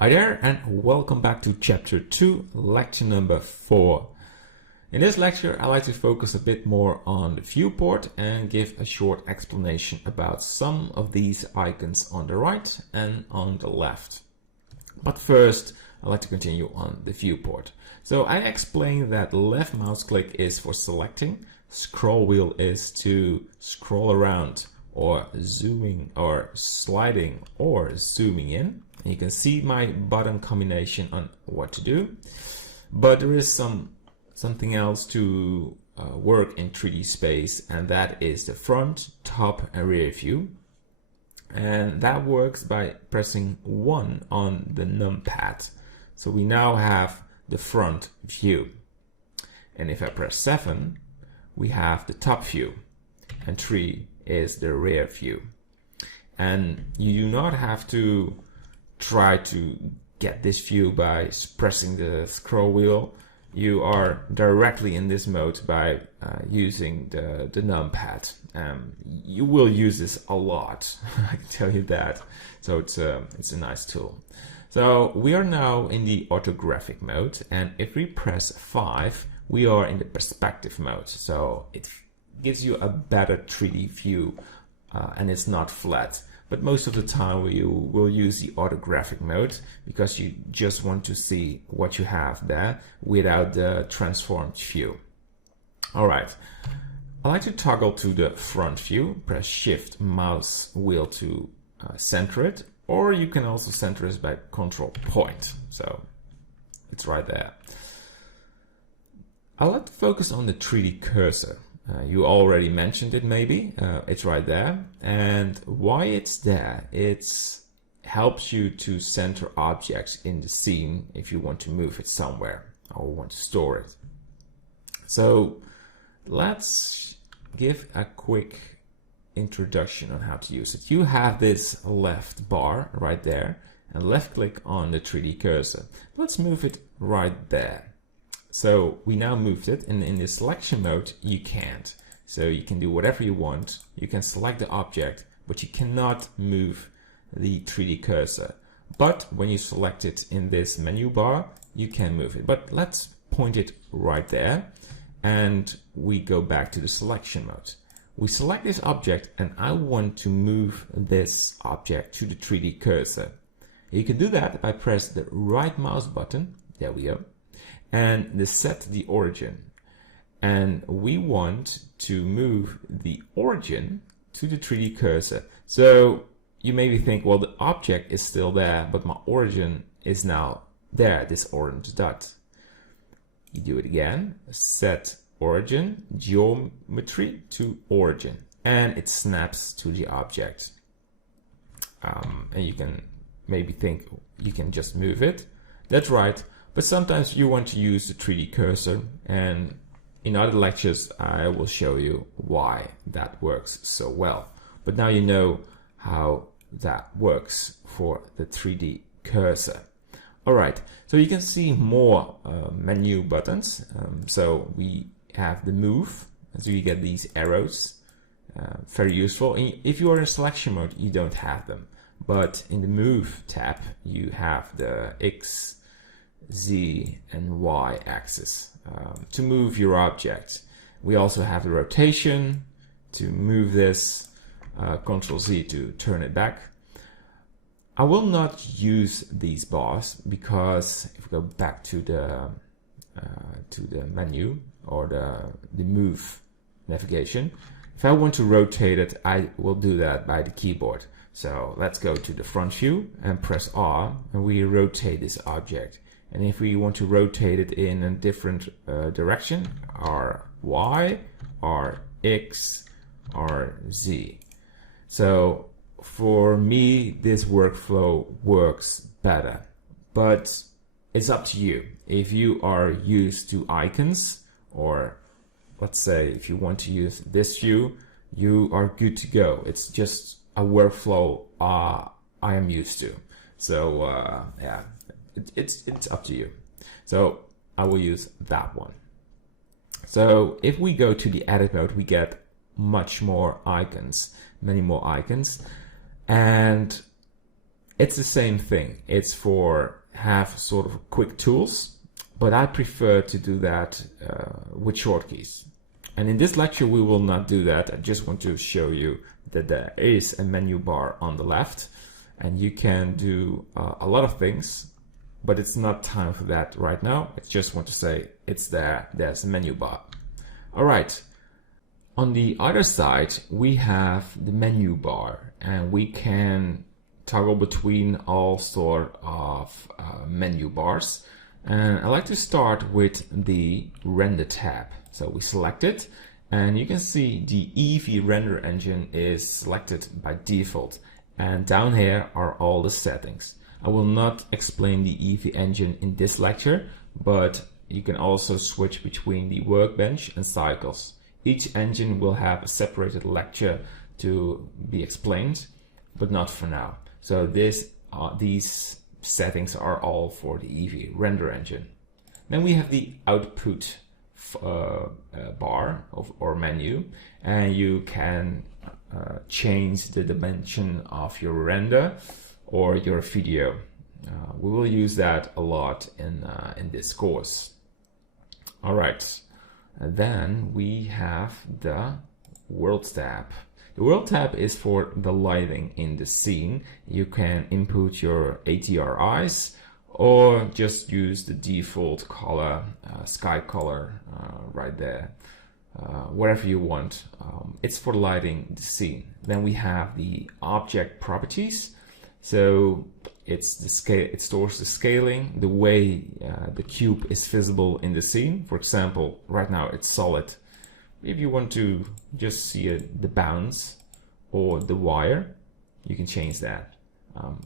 Hi there, and welcome back to Chapter 2, Lecture number 4. In this lecture, I like to focus a bit more on the viewport and give a short explanation about some of these icons on the right and on the left. But first, I'd like to continue on the viewport. So I explained that left mouse click is for selecting, scroll wheel is to scroll around or zooming or sliding or zooming in. You can see my button combination on what to do, but there is something else to work in 3D space, and that is the front, top, and rear view. And that works by pressing 1 on the numpad. So we now have the front view. And if I press 7, we have the top view, and 3 is the rear view. And you do not have to try to get this view by pressing the scroll wheel. You are directly in this mode by using the numpad. You will use this a lot, I can tell you that. So it's a nice tool. So we are now in the orthographic mode, and if we press 5, we are in the perspective mode. So it gives you a better 3D view, and it's not flat. But most of the time you will use the orthographic mode because you just want to see what you have there without the transformed view. Alright, I like to toggle to the front view, press Shift mouse wheel to center it, or you can also center it by Control Point. So it's right there. I like to focus on the 3D cursor. You already mentioned it maybe, it's right there. And why it's there, it helps you to center objects in the scene if you want to move it somewhere or want to store it. So let's give a quick introduction on how to use it. You have this left bar right there and left click on the 3D cursor. Let's move it right there. So we now moved it, and in the selection mode you can't. So you can do whatever you want. You can select the object, but you cannot move the 3D cursor. But when you select it in this menu bar, you can move it. But let's point it right there, and we go back to the selection mode. We select this object, and I want to move this object to the 3D cursor. You can do that by pressing the right mouse button. There we go. And set the origin, and we want to move the origin to the 3D cursor. So you maybe think, well, the object is still there, but my origin is now there, this orange dot. You do it again, set origin, geometry to origin, and it snaps to the object. And you can maybe think you can just move it. That's right. But sometimes you want to use the 3D cursor, and in other lectures I will show you why that works so well. But now you know how that works for the 3D cursor. Alright, so you can see more menu buttons. So we have the move, so you get these arrows, very useful. And if you are in selection mode, you don't have them. But in the move tab, you have the X, Z and Y axis to move your object. We also have the rotation to move this, Ctrl Z to turn it back. I will not use these bars because if we go back to the menu or the move navigation, if I want to rotate it, I will do that by the keyboard. So let's go to the front view and press R, and we rotate this object. And if we want to rotate it in a different direction, R, Y, R, X, R, Z. So for me, this workflow works better, but it's up to you. If you are used to icons, or let's say if you want to use this view, you are good to go. It's just a workflow I am used to. So yeah. It's up to you. So I will use that one. So if we go to the edit mode, we get much more icons, many more icons. And it's the same thing. It's for have sort of quick tools, but I prefer to do that with short keys. And in this lecture, we will not do that. I just want to show you that there is a menu bar on the left, and you can do a lot of things, but it's not time for that right now. I just want to say it's there. There's a menu bar. All right. On the other side, we have the menu bar, and we can toggle between all sort of menu bars. And I like to start with the render tab. So we select it, and you can see the Eevee render engine is selected by default. And down here are all the settings. I will not explain the Eevee engine in this lecture, but you can also switch between the workbench and cycles. Each engine will have a separated lecture to be explained, but not for now. So these settings are all for the Eevee render engine. Then we have the output bar or menu, and you can change the dimension of your render or your video. We will use that a lot in this course. All right, and then we have the World tab. The World tab is for the lighting in the scene. You can input your ATRIs or just use the default color, sky color right there, whatever you want. It's for lighting the scene. Then we have the object properties. So it's the scale, it stores the scaling, the way the cube is visible in the scene. For example, right now it's solid. If you want to just see the bounce or the wire, you can change that.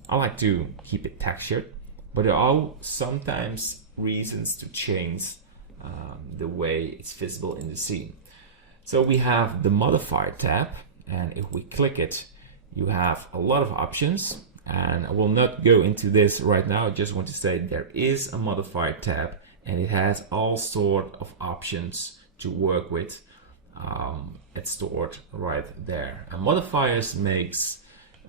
I like to keep it textured, but there are sometimes reasons to change the way it's visible in the scene. So we have the Modify tab, and if we click it, you have a lot of options. And I will not go into this right now. I just want to say there is a Modify tab, and it has all sort of options to work with. It's stored right there. And modifiers makes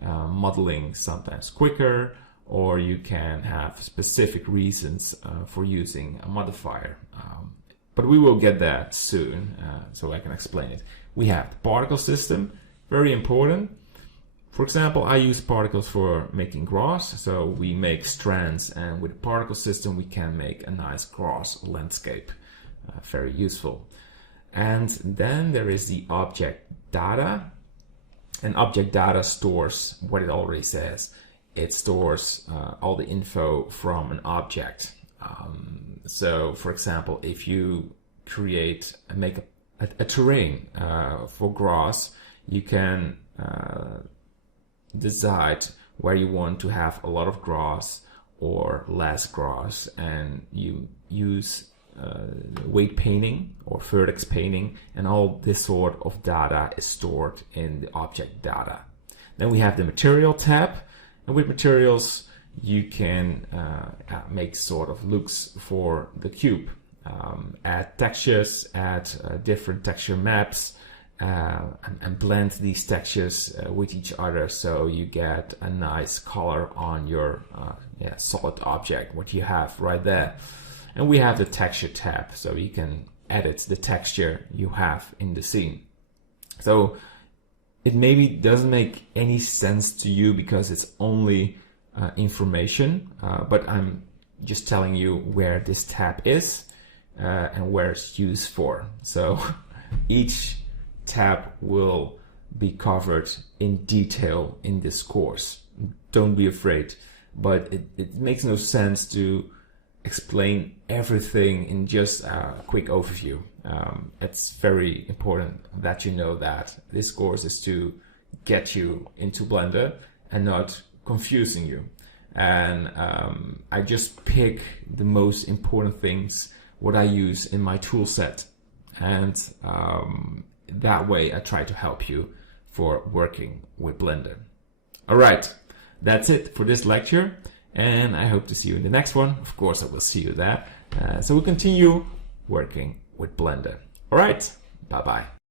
modeling sometimes quicker, or you can have specific reasons for using a modifier. But we will get that soon, so I can explain it. We have the particle system, very important. For example, I use particles for making grass, so we make strands, and with the particle system we can make a nice grass landscape. Very useful. And then there is the object data, and object data stores what it already says. It stores all the info from an object. So for example, if you make a terrain for grass, you can decide where you want to have a lot of grass or less grass, and you use weight painting or vertex painting, and all this sort of data is stored in the object data. Then we have the material tab, and with materials you can make sort of looks for the cube, add textures, add different texture maps, and blend these textures with each other, so you get a nice color on your solid object, what you have right there. And we have the texture tab, so you can edit the texture you have in the scene. So it maybe doesn't make any sense to you because it's only information, but I'm just telling you where this tab is and where it's used for. So each tab will be covered in detail in this course. Don't be afraid, but it makes no sense to explain everything in just a quick overview. It's very important that you know that this course is to get you into Blender and not confusing you. And I just pick the most important things what I use in my tool set, and that way I try to help you for working with Blender. All right, that's it for this lecture, and I hope to see you in the next one. Of course I will see you there. So we'll continue working with Blender. All right, bye bye.